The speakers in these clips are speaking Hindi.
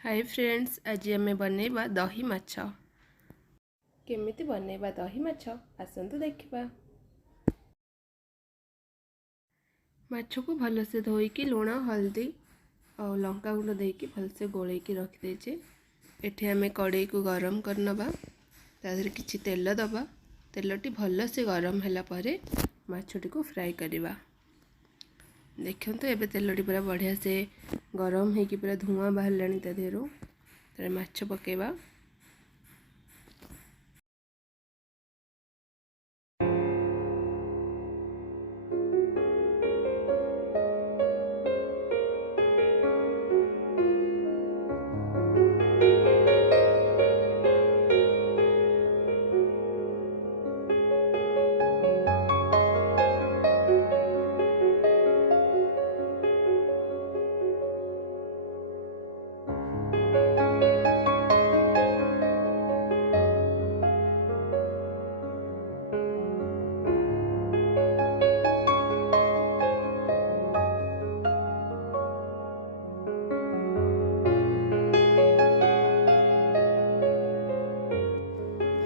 हाय फ्रेंड्स, आज आम बनैबा दही माछ। केमिति बनैबा दही माछ आसंतु देखिबा। माछ को भलसे धोईकी लुण हल्दी और लंका गुंड देकी भलसे गोलैकी रखि देचे। एठी आमे कड़ाई को गरम करनबा, तादेरे किछि तेल दबा। तेलटी भलसे गरम होला परे माछटी को फ्राई करिबा। देखंतु एबे तेलटी पूरा बढ़िया से गरम हेकी पूरा धुआं बाहरलानी ता देहरु। तारे माछ पकेबा।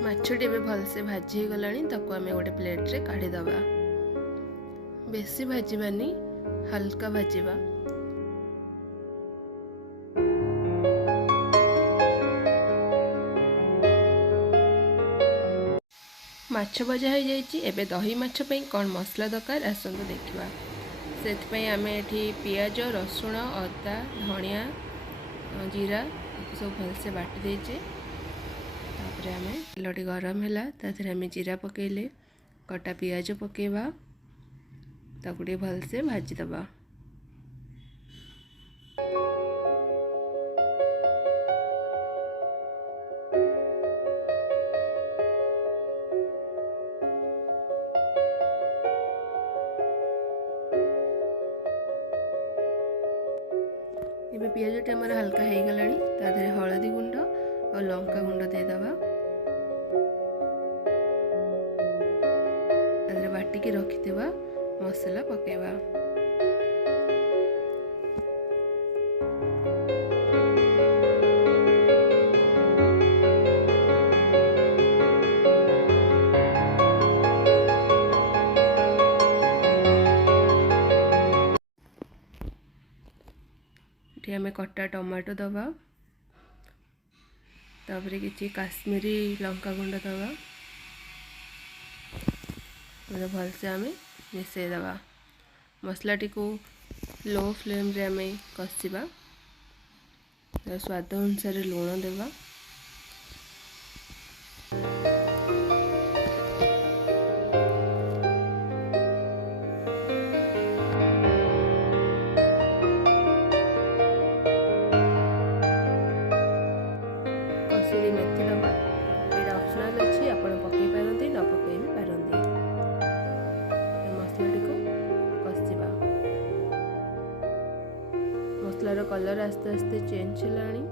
माछटी भी भलसे भाजी गलानी, ताको आमे गोटे प्लेट रे काढ़ी दबा। बेसी भाजीबानी, हल्का भाजीबा। माछ भजा हो जाइए। एबे दही माछ पे कौन मसला दरकार आसंतु देखिबा। सेथ पे आमे एठी पियाज, रसुण, अदा, धनिया, जीरा सब भलसे बाटी देचे। तापर आमे तेलटी गरम हैला, ताथरे आमे जीरा पकेले, कटा पियाज पकेबा, ताको टे भलसे भाजी दबा। एबे पियाजटी हमर हल्का हो गलानी, तादेरे हळदी गुंड और लंका गुंड दे दबा। तादेरे बाटी के रखिथिबा मसला पकेबा। एठी आमे कटा टमाटो दबा। तापरे किछि काश्मीरी लंका गुंड दबा। भलसे आमे मिसई दबा। मसलाटी को लो फ्लेम रे आमे कसिबा। स्वाद अनुसार लुण देबा। कसूरी मेथी दबा। एटा ऑप्शनल अछि, आपण पकई पारंती न पकई भी पारंती। मसलाटी को कसिबा। मसलार कलर आस्ते आस्ते चेंज हेलानी।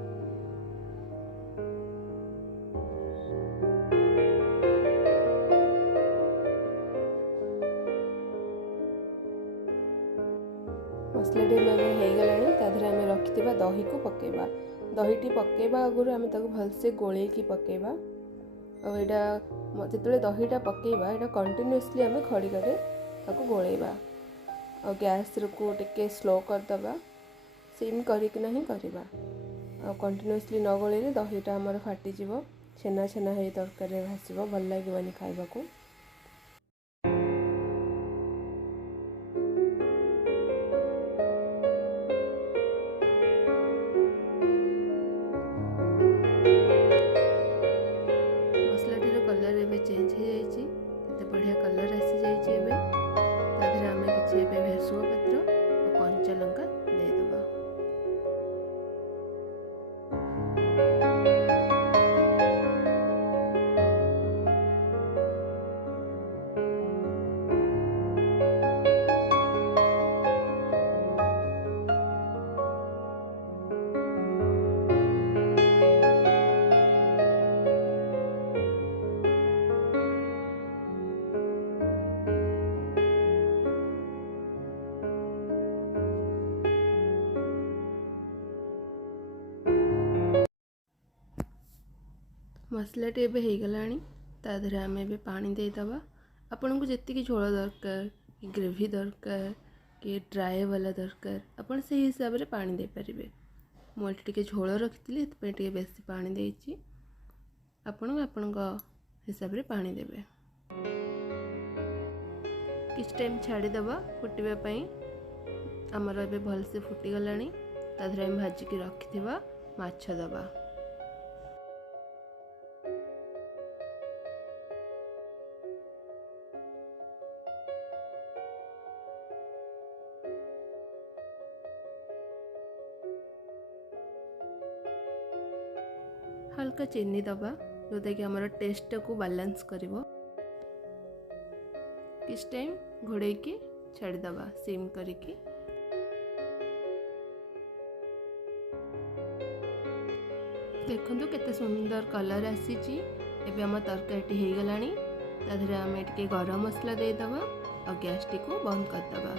मसलाटी हो गलानी, ताधरे आमे रखिथिबा दही को पकेबा। दहीटी पकेबा आगुरु आमे ताको भलसे गोलैकी पकेबा। और एटा जेतले दहीटा पकेबा, एटा कंटिन्यूअसली आमे खड़िकारे ताको गोलैबा। और गैस को टिके स्लो कर दबा। सिम करिक नहीं करिबा। और कंटिन्यूअसली न गोलैले दहीटा हमर फाटी जिवो। छेना छेना हे तरकारी भासिबो, भल लागिबनी खाइबा को। मसलाटीर कलर एबे चेंज हो जाइए। केते बढ़िया कलर आसी जाइए। एबे ताधरे आमे किछि एबे भेसुआ पत्र और कंचा लंका दे दबा। मसलाटी एबे ହେଇଗଲାଣି ता देहरे आम ए पानी देदबा। आपन को जितकी झोल दरकार कि ग्रेवी दरकार कि ड्राए वाला दरकार आपन से हिसाब रे पानी दे परिबे। मोल टिके झोल रखितली पे टिके बेसी पानी देइची। आपन को हिसाब रे पानी देबे। किछ टाइम छाड़ी दबा फुटिबा पई। हमर एबे भल से फुटी गलानी ता देहरे हम भाजी के रखिथिबा माछ दबा। हल्का चीनी दबा जोटा कि हमारा टेस्ट को बैलेंस करिवो। किस टाइम घोड़े की छाड़ी दबा सिम करिकी। देखंतु केते सुंदर कलर आसीची। एबे हम तरकारीटी हो गलानी ता देहरे आम टिके गरम मसला दे दबा और गैस टी को बंद कर दबा।